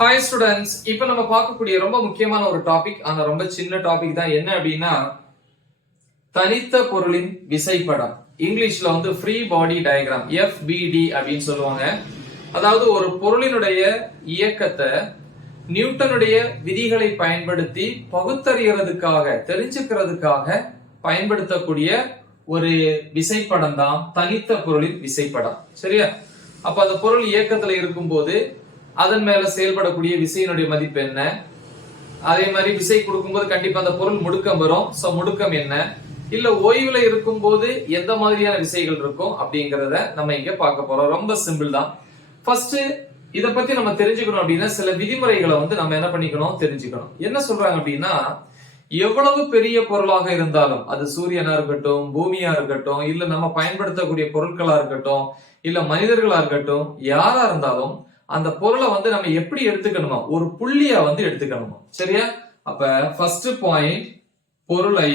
Hi students, இப்போ நம்ம பார்க்கக்கூடிய ரொம்ப முக்கியமான ஒரு டாபிக், ஆனா ரொம்ப சின்ன டாபிக் தான். என்ன அப்படின்னா, தனித்த பொருளின் விசைப்படம். இங்கிலீஷ்ல வந்து ஃப்ரீ பாடி டயக்ராம், FBD அப்படின்னு சொல்லுவாங்க. அதாவது ஒரு பொருளினுடைய இயக்கத்தை நியூட்டனுடைய விதிகளை பயன்படுத்தி பகுத்தறியறதுக்காக, தெரிஞ்சுக்கிறதுக்காக பயன்படுத்தக்கூடிய ஒரு விசைப்படம் தான் தனித்த பொருளின் விசைப்படம். சரியா? அப்ப அந்த பொருள் இயக்கத்துல இருக்கும்போது அதன் மேல செயல்படக்கூடிய விசையினுடைய மதிப்பு என்ன, அதே மாதிரி விசை கொடுக்கும்போது கண்டிப்பா அந்த பொருள் முடுக்கம் வரும். சோ முடுக்கம் என்ன, இல்ல ஓய்வுல இருக்கும்போது எந்த மாதிரியான விசைகள் இருக்கும் அப்படிங்கறத நம்ம இங்க பார்க்க போறோம். ரொம்ப சிம்பிள் தான். ஃபர்ஸ்ட் இத பத்தி நம்ம தெரிஞ்சுக்கணும் அப்படின்னா சில விதிமுறைகளை வந்து நம்ம என்ன பண்ணிக்கணும், தெரிஞ்சுக்கணும். என்ன சொல்றாங்க அப்படின்னா, எவ்வளவு பெரிய பொருளாக இருந்தாலும், அது சூரியனா இருக்கட்டும், பூமியா இருக்கட்டும், இல்ல நம்ம பயன்படுத்தக்கூடிய பொருட்களா இருக்கட்டும், இல்ல மனிதர்களா இருக்கட்டும், யாரா இருந்தாலும் அந்த பொருளை வந்து நம்ம எப்படி எடுத்துக்கணுமா, ஒரு புள்ளியா வந்து எடுத்துக்கணுமா. சரியா? அப்ப ஃபர்ஸ்ட் பாயிண்ட், பொருளை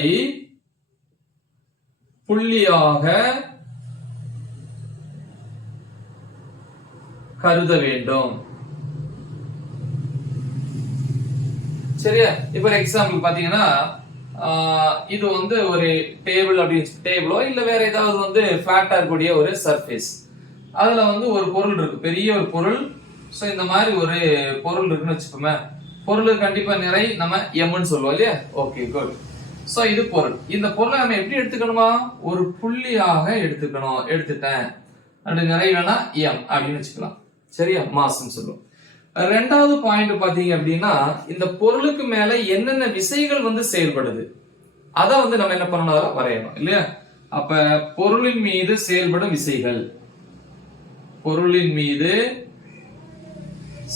புள்ளியாக கருத வேண்டும். சரியா? இப்ப எக்ஸாம்பிள் பாத்தீங்கன்னா, இது வந்து ஒரு டேபிள் அப்படின்னு, டேபிளோ இல்ல வேற ஏதாவது வந்து பிளாட்டா இருக்கக்கூடிய ஒரு சர்ஃபேஸ், அதுல வந்து ஒரு பொருள் இருக்கு, பெரிய ஒரு பொருள். சோ இந்த மாதிரி ஒரு பொருள் இருக்குன்னு வச்சுக்கோமே, பொருள் கண்டிப்பா நிறை நம்ம எம்னு சொல்லுவோம் இல்லையா? Okay, good. சோ இது பொருள். இந்த பொருளை நம்ம எப்படி எடுத்துக்கணுமா, ஒரு புள்ளியாக எடுத்துக்கணும். எடுத்துட்டேன், அது நிறை வேணா எம் அப்படின்னு வச்சுக்கலாம். சரியா? மாஸ்ன்னு சொல்லுவோம். ரெண்டாவது பாயிண்ட் பாத்தீங்க அப்படின்னா, இந்த பொருளுக்கு மேல என்னென்ன விசைகள் வந்து செயல்படுது அத வந்து நம்ம என்ன பண்ணணும், அதெல்லாம் வரையணும் இல்லையா? அப்ப பொருளின் மீது செயல்படும் விசைகள், பொருளின் மீது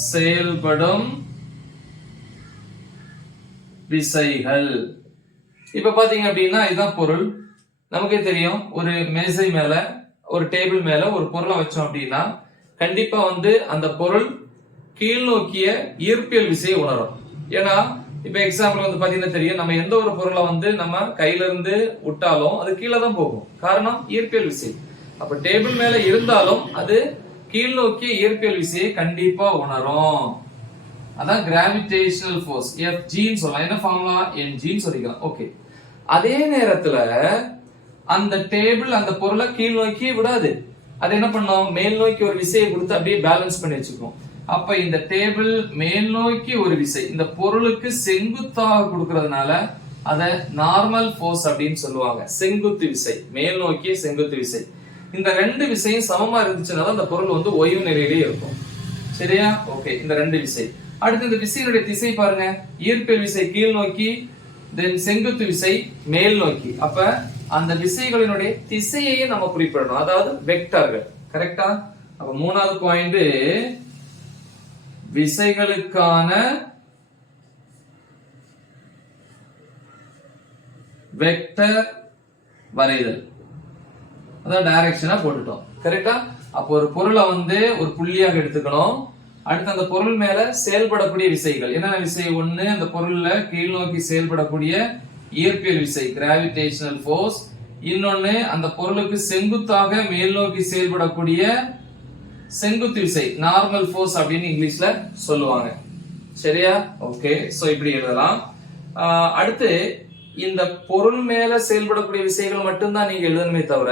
செயல்படும் விசைகள். இப்ப பாத்தீங்க அப்படின்னா, இதுதான் பொருள். நமக்கே தெரியும், ஒரு மேசை மேல, ஒரு டேபிள் மேல ஒரு பொருளை வச்சோம் அப்படின்னா கண்டிப்பா வந்து அந்த பொருள் கீழ் நோக்கிய ஈர்ப்பியல் விசையை உணரும். ஏன்னா இப்ப எக்ஸாம்பிள் வந்து பாத்தீங்கன்னா தெரியும், நம்ம எந்த ஒரு பொருளை வந்து நம்ம கையில இருந்து விட்டாலும் அது கீழே தான் போகும். காரணம் ஈர்ப்பியல் விசை. அப்ப டேபிள் மேல இருந்தாலும் அது கீழ் நோக்கிய ஈர்ப்பியல் விசையை கண்டிப்பா உணரும். அதான் கிராவிடேஷனல் ஃபோர்ஸ், FG ன்னு சொல்லலாம். என்ன ஃபார்முலா? mg ன்னு சொல்லிக்கலாம். ஓகே. அதே நேரத்துல அந்த டேபிள் அந்த பொருளை கீழ் நோக்கி விடாது. அது என்ன பண்ணும், மேல் நோக்கி ஒரு விசையை கொடுத்து அப்படியே பேலன்ஸ் பண்ணி வச்சுக்கும். அப்ப இந்த டேபிள் மேல் நோக்கி ஒரு விசை இந்த பொருளுக்கு செங்குத்தாக கொடுக்கறதுனால அத நார்மல் ஃபோர்ஸ் அப்படின்னு சொல்லுவாங்க. செங்குத்து விசை, மேல் நோக்கிய செங்குத்து விசை. இந்த ரெண்டு விசையும் சமமா இருந்துச்சுன்னா அந்த பொருள் வந்து ஓய்வு நிலையிலே இருக்கும். சரியா? ஓகே. இந்த ரெண்டு விசை. அடுத்து இந்த விசையினுடைய திசை பாருங்க, ஈர்ப்பியல் விசை கீழ் நோக்கி, தென் செங்குத்து விசை மேல் நோக்கி. அப்ப அந்த விசைகளினுடைய திசையையும் நம்ம குறிப்பிடணும், அதாவது வெக்டர்கள். கரெக்டா? அப்ப மூணாவது பாயிண்ட், விசைகளுக்கான வெக்டர் வரைதல், அதான் டைரக்ஷனா போட்டுட்டோம். கரெக்டா? அப்போ ஒரு பொருளை வந்து ஒரு புள்ளியாக எடுத்துக்கணும். அடுத்து அந்த பொருள் மேல செயல்படக்கூடிய விசைகள் என்னென்ன விசை? ஒண்ணு, அந்த பொருள்ல கீழ் நோக்கி செயல்படக்கூடிய ஈர்ப்பியல் விசை, கிராவிடேஷனல் ஃபோர்ஸ். இன்னொன்னு, அந்த பொருளுக்கு செங்குத்தாக மேல் நோக்கி செயல்படக்கூடிய செங்குத்து விசை, நார்மல் ஃபோர்ஸ் அப்படின்னு இங்கிலீஷ்ல சொல்லுவாங்க. சரியா? ஓகே. சோ இப்படி எழுதலாம். அடுத்து இந்த பொருள் மேல செயல்படக்கூடிய விசைகள் மட்டும்தான் நீங்க எழுதணுமே தவிர,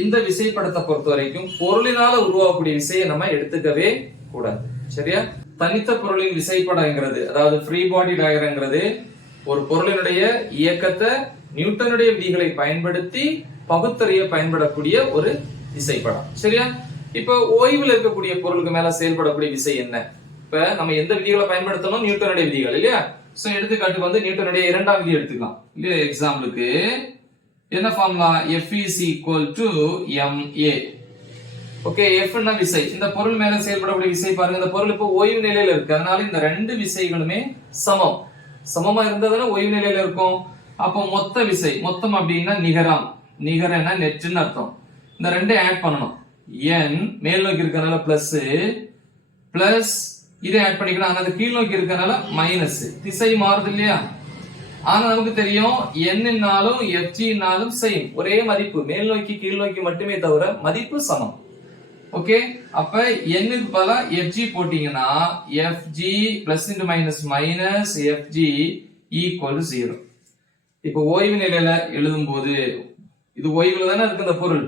இந்த விசைப்படத்தை பொறுத்த வரைக்கும் பொருளினால உருவாகக்கூடிய விசையை நம்ம எடுத்துக்கவே கூடாது. சரியா? தனித்த பொருளின் விசைப்படங்கிறது, அதாவது ஃப்ரீ பாடி டயக்ராம்ங்கிறது ஒரு பொருளினுடைய இயக்கத்தை நியூட்டனுடைய விதிகளை பயன்படுத்தி பகுத்தறிய பயன்படக்கூடிய ஒரு விசைப்படம். சரியா? இப்ப ஓய்வில் இருக்கக்கூடிய பொருளுக்கு மேல செயல்படக்கூடிய விசை என்ன? இப்ப நம்ம எந்த விதிகளை பயன்படுத்தணும்? நியூட்டனுடைய விதிகள் இல்லையா? சோ எடுத்துக்காட்டுக்கு வந்து நியூட்டனுடைய இரண்டாம் விதி எடுத்துக்கலாம் இல்லையா? எக்ஸாம்பிளுக்கு என்ன formula? F is equal to ma. Okay. F ன்னா விசை, இந்த பொருள் மேல செயல்படக்கூடிய விசை பாருங்க. இந்த பொருள் இப்போ ஓய்வு நிலையில இருக்கு, அதனால இந்த ரெண்டு விசைகளுமே சமம். சமமா இருந்ததுன்னா ஓய்வு நிலையில இருக்கும். அப்போ மொத்த விசை, மொத்தம் அப்படின்னா நிகரம், நிகரன்னா நெட்னு அர்த்தம். இந்த ரெண்டை ஆட் பண்ணணும். n மேல் நோக்கி இருக்கனால பிளஸ், பிளஸ் இதை ஆட் பண்ணிக்கணும். ஆனா அது கீழ் நோக்கி இருக்கனால மைனஸ். திசை மாறுது இல்லையா? ஆனா நமக்கு தெரியும் n-னாலும் FG-னாலும் சேம், ஒரே மதிப்பு, மேல் நோக்கி கீழ் நோக்கி மட்டுமே தவிர மதிப்பு சமம். ஓகே, அப்ப n க்கு பதிலா fg போட்டீங்கன்னா fg plus into minus minus fg equal 0. இப்போ ஓய்வு நிலையில எழுதும் போது இது ஓய்வுல தானே இருக்கு இந்த பொருள்.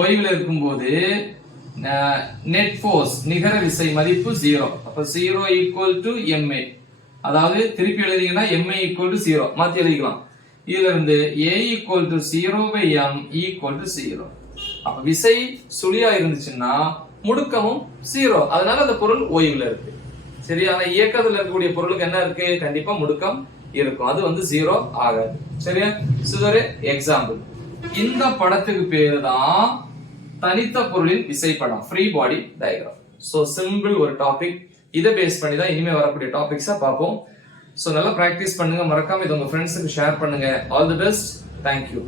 ஓய்வுல இருக்கும்போது நெட் ஃபோர்ஸ் நிகர விசை மதிப்பு 0. அப்ப 0 ஈக்குவல் டு ma. அதாவது திருப்பி எழுதிங்கன்னா ma ஈக்குவல் டு 0 மாத்தி எழுதிக்கலாம். இதுல இருந்து a equal to 0 by m equal to 0. அப்ப விசை சுழியா இருந்துச்சுன்னா முடுக்கமும் 0. அதனால அந்த பொருள் ஓய்வுல இருக்கு. சரி, ஆனா இயக்கத்துல இருக்கக்கூடிய பொருளுக்கு என்ன இருக்கு? கண்டிப்பா முடுக்கம் இருக்கும். அது வந்து 0 ஆகாது. சரியா? ஒரு எக்ஸாம்பிள். இந்த படத்துக்கு பேரு தான் தனித்த பொருளின் விசைப்படம், free body diagram. So simple ஒரு டாபிக். இதை பேஸ் பண்ணி தான் இனிமே வரக்கூடிய டாபிக்ஸா பார்ப்போம். சோ நல்லா பிராக்டிஸ் பண்ணுங்க. மறக்காம இது உங்க ஃப்ரெண்ட்ஸுக்கு ஷேர் பண்ணுங்க. All the best. தேங்க்யூ.